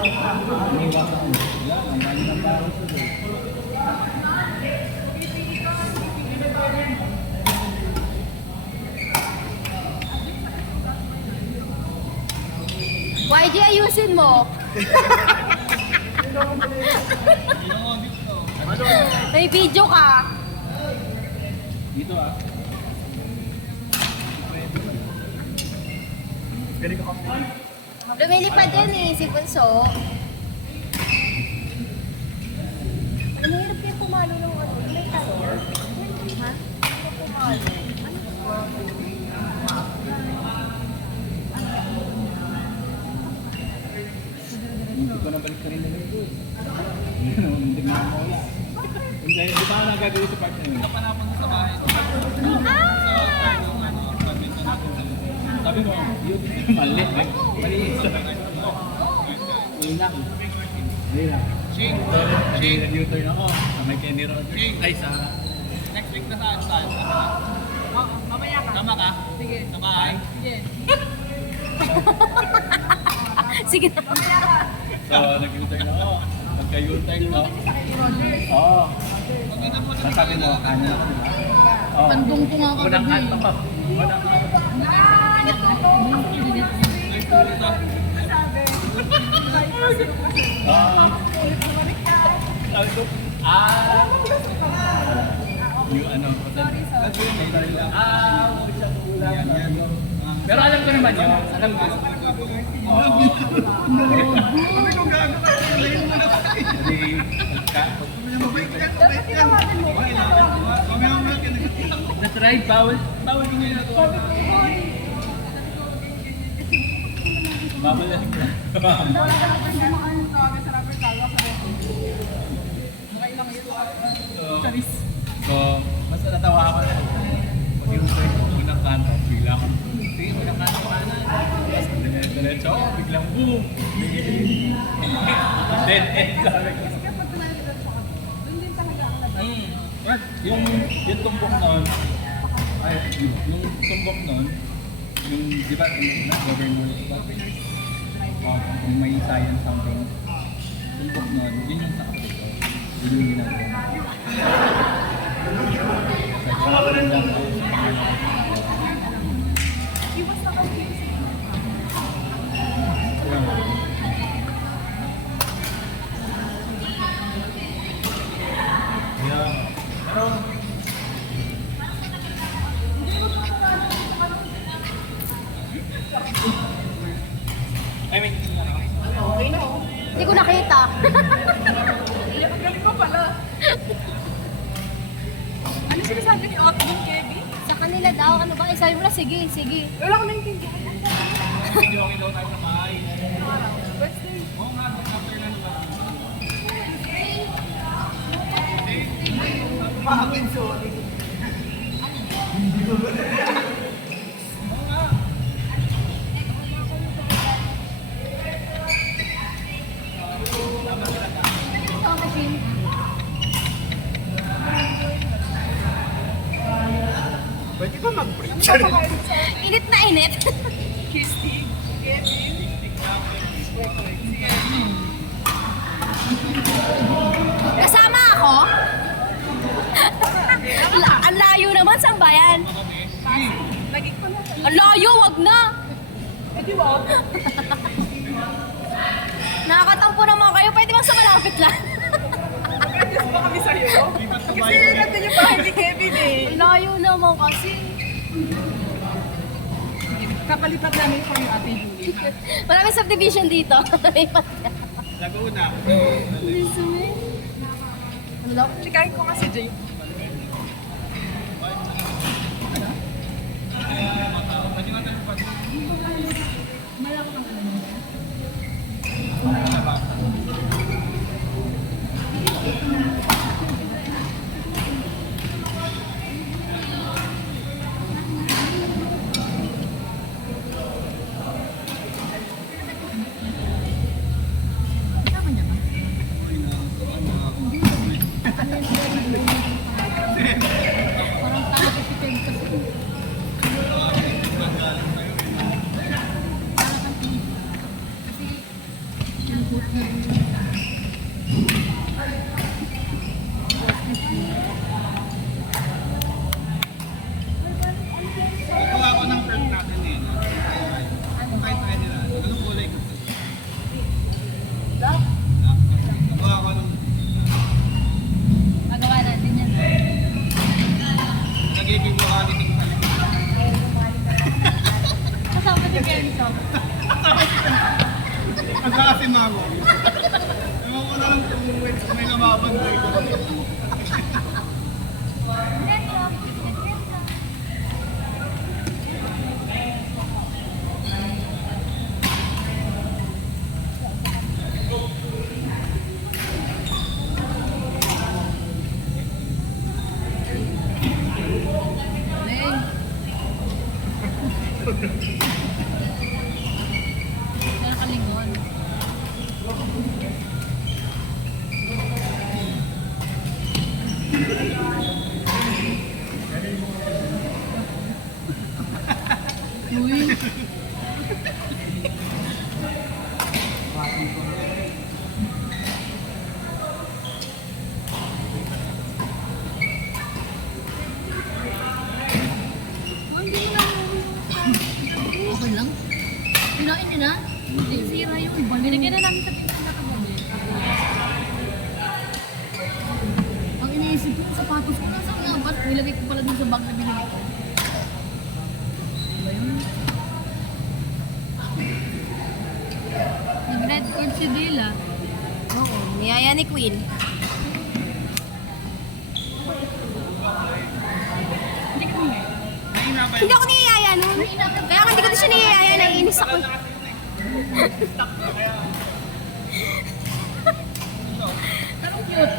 YG, ayusin mo. May video ka. Dito ah. Lumilipad yan eh, si Bunso. Ano hirap kayo pumalo ng ano? May tayo? Ha? Ano pumalo? Hindi ko nabalik ka rin nila ito. Hindi mo ako wala. Hindi pa ako nagagawin sa part na yun. Hindi ka pa napunta sa bahay. Sabi mo, yun, mali. Mali. Mali lang. Mali lang. Ching! Ching! Nag-U-turn ako. Sa may Kenny Rogers. Ay, sa... Next week na saan tayo? Mamaya ka. Tama ka? Sige. Tama ka? Sige. Sige na. So, nag-U-turn ako. Pagka-U-turn mo. Oo. Nasabi mo, ano ako, di ba? Oo. Pandungkong ako. Unang kanto ko. Unang kanto. Yung ano, sorry lang. Pero alam ko naman yun. Alam ko. Na-try, bawal ko ngayon ito. Bawal lang. So, mas natawa ako na pag yung unang kanto, bigla akong sige, unang kanto ka na. Tapos, diretso ako, biglang boom! Dead end sabi ko. Yung tumbok nun, ay, yung tumbok nun, yung, di ba, yung governor, yung may science something, tumbok nun, yun yung sa kapito. Yun yung ginagawa. I mean, Hindi ko nakita. Galing mo pala. Ano sinasabi ni Otto ng Kevin? Sa kanila daw, ano ba? Sabi mo na, sige, sige. Wala ko naintindihan. medyo okay daw tayo sa bahay. Wednesday. Oo nga, after na diba? Bakit sorry? Pwede ba mag-break? Init na init. Kirsty, Kevin. Kasama ako? Ang layo naman, saan ba yan? Naging ko na. Ang layo, wag na. Eh di wag. Nakakatampo naman kayo, pwede bang sa malapit lang? Nag-adjust ba kami sa'yo? Kasi nandun yung bahay ni Kevin eh. Ang layo naman kasi. Kapalipat namin kami yung ate Julie. Maraming subdivision dito. Laguna. Hindi sumi. Ano daw? Chikahin ko nga si Jay. Parang takot si Ted kasi. Gagawa ko ng first natin eh. Kung kahit tayo nila, anong kulay ko? Black. Gagawa ko ng Magawa natin yan. nagiging quality ko sa likod. Kasama ni Kenzo. Ang kaasin na ako. Ewan ko na lang kung may lumaban tayo. Nakakalingon. Uy. Okay lang. Pinain niyo na? Hindi, sira yung iba. Binigyan na namin sa pinagkakagabi. Ang iniisip ko, sapatos ko, nasa nga ba? Nilagay ko pala dun sa bag na binigay ko. Ba yun? Nag-red card si Dela. Oo, niyaya ni Queen. Hindi ka niya. Hindi ako niyaya nun. Kaya nga hindi ko na siya niyaya, naiinis ako. Pero cute.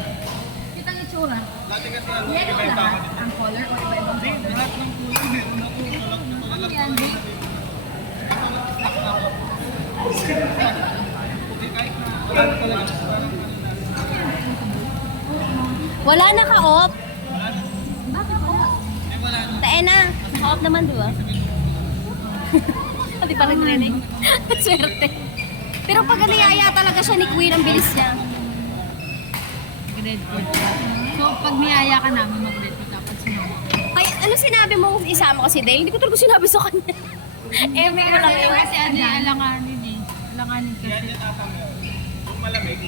Kita ang itsura. Dati kasi ano, Yan ang ibenta lahat. ako. Ang color o iba-ibang Hindi, color. lahat ng kulay meron ako. Walang Ano yan, babe? Hindi, kahit na wala na talaga. Wala na ka-off. Bakit wala? Eh, wala na. Tae na. Naka-off naman, di ba? Hindi pa nag-training. Swerte. Pero pag niyaya talaga siya ni Queen, ang bilis niya. Red card. So, pag niyaya ka namin, mag-red card dapat sinabi. Ay, ano sinabi mo isama ko si Dale? Hindi ko talaga sinabi sa kanya. May ko lang yun. Kasi ano yung alanganin eh. Alanganin Yan kasi. din ata meron. Kung malamig,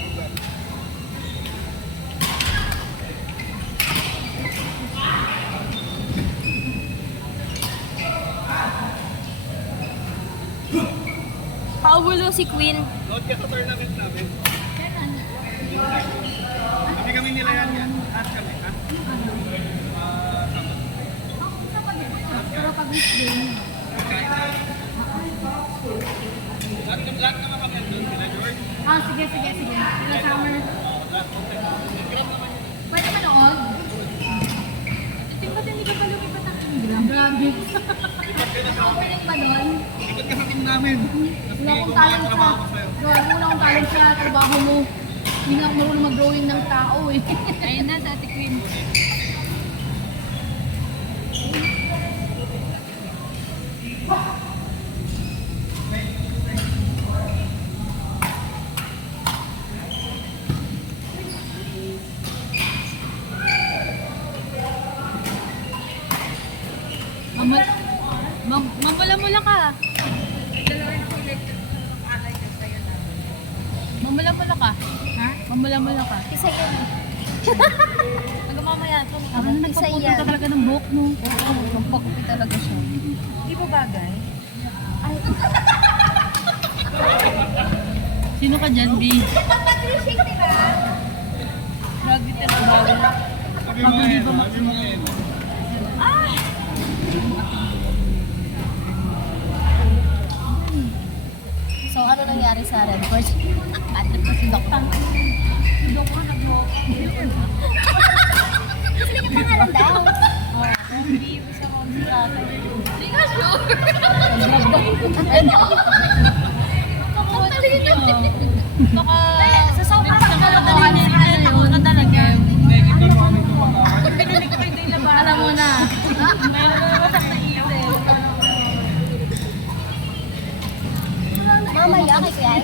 Paulo si Queen. load ka sa tournament namin. Kami nila yan. At kami, ha? Pero pag weekday, Lahat naman kami doon. Sila George. sige. Sila summer. Pwede manood? Tingnan mo, hindi ka pa lumipat ang Instagram. Grabe. Opening ba doon? Ikot ka sa team namin. Tapos Wala may akong gumawa talent sa... trabaho ko sa'yo. Grabe, wala akong talent sa trabaho mo. Hindi na ako marunong mag-drawing ng tao eh. Ayun na, sa Ate Queen. Mamula-mula ka. Mamula-mula ka. Ha? Mamula-mula ka. Isa yun. Nagmamaya ito. Parang Isa nagpaputol yan. ka talaga ng buhok, no? Oo, magpakupi talaga siya. Di ba bagay? Sino ka dyan, B? Pag-reshape, di ba? Grabe talaga. Sabi mo ngayon, sabi mo ngayon. So, ano nangyari sa Red Course? Bad trip pa si Doc. Dok ko, nag-walk. Kasi yung pangalan daw. Hindi, isa ko si ate. Hindi ka sure. Ang talino niya. Baka... Sa sobrang pagkakalokohan niya na talaga. Nakikita mo kami tumatawa. Pag pininig ko yung dila ba? Alam mo na. Meron na ba sa naisip? Mamaya kay Kuya.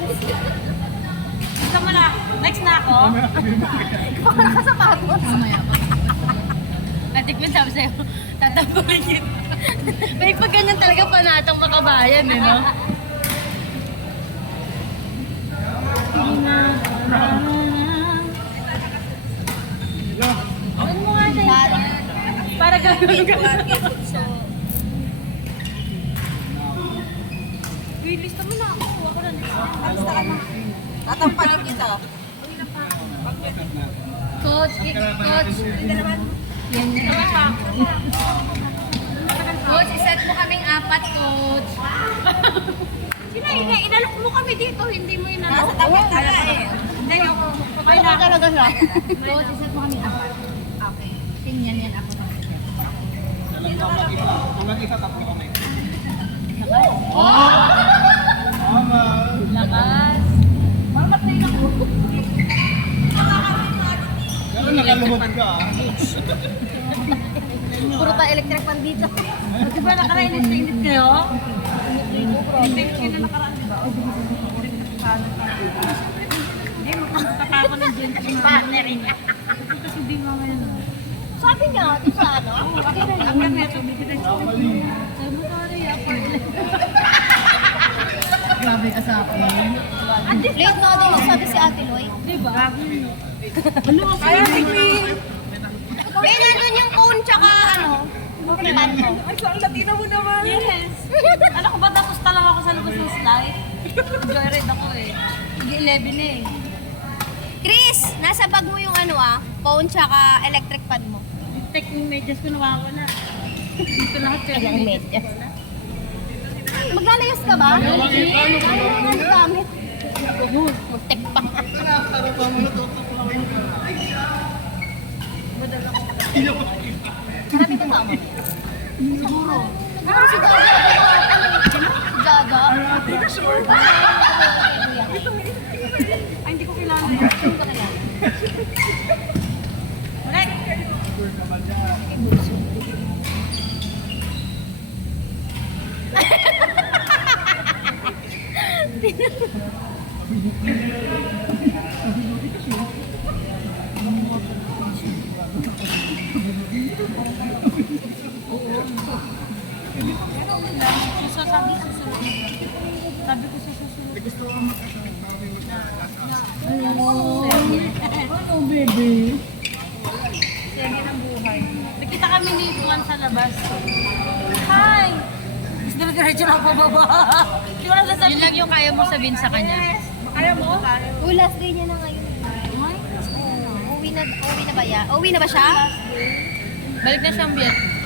Gusto mo na, next na ako? Parang kasapatos. Mamaya pa. Natikman sabi sa'yo, tatapurin kita. May pag ganyan talaga panatang makabayan, eh, no? Ano mo nga siya? Para gagawin ka. Lista mo na ako. Ako na next. Basta ka na. Tatampanin kita. Coach, coach. Yan yan. Coach, iset mo kaming apat, coach. Inalok mo kami dito, hindi mo Nasa tapat ka na eh. Hindi, ako. Ano ba talaga siya? Coach, iset mo kaming apat. Okay. Tingnan yan ako. Kung mag-isa, tatlo kami. Lakas. Mamatay na ko. Gano'n nakalumot ka ah. Puro tayo electric pan dito. Di ba nakarainis na init kayo? Hindi na nakaraan, di ba? Eh, magpunta pa ako ng gym. Partnering. Tapos hindi mamaya na. Sabi niya, ito sa ano? Hanggang neto, bibigay ko. Sabi mo, sorry, ako. Grabe ka sa akin. Late na daw sabi si Ate Loy. Di ba? Kaya si Queen. Eh, nandun yung phone tsaka ano, pan mo. Ay, so ang Latina mo naman. Yes. Ano ko ba, tapos lang ako sa labas ng slide? Joyride ako eh. Hindi 11 eh. Chris, nasa bag mo yung ano phone tsaka electric pan mo. Take yung medyas ko nawawala. Dito lahat kayo. Ayan, medyas. Maglalayas ka ba? Ano ang gamit? Mag-tech pa. Marami ka tama. Siguro. Siguro si Jaja. Si Jaja. Hindi ka sure. Ay, hindi ko kilala. Ulit. Sabi ko susunod. Sabi ko sa susunod. Gusto ko Ano, baby? Sige ng buhay. Nakita kami ni Juan sa labas. Hi! Gusto na diretso na pababa. Di ko na sasabihin. Yun lang yung kaya mo sabihin sa kanya. Kaya mo? Last day niya na ngayon. Uwi na ba ya? Uwi na ba siya? Balik na siyang Vietnam.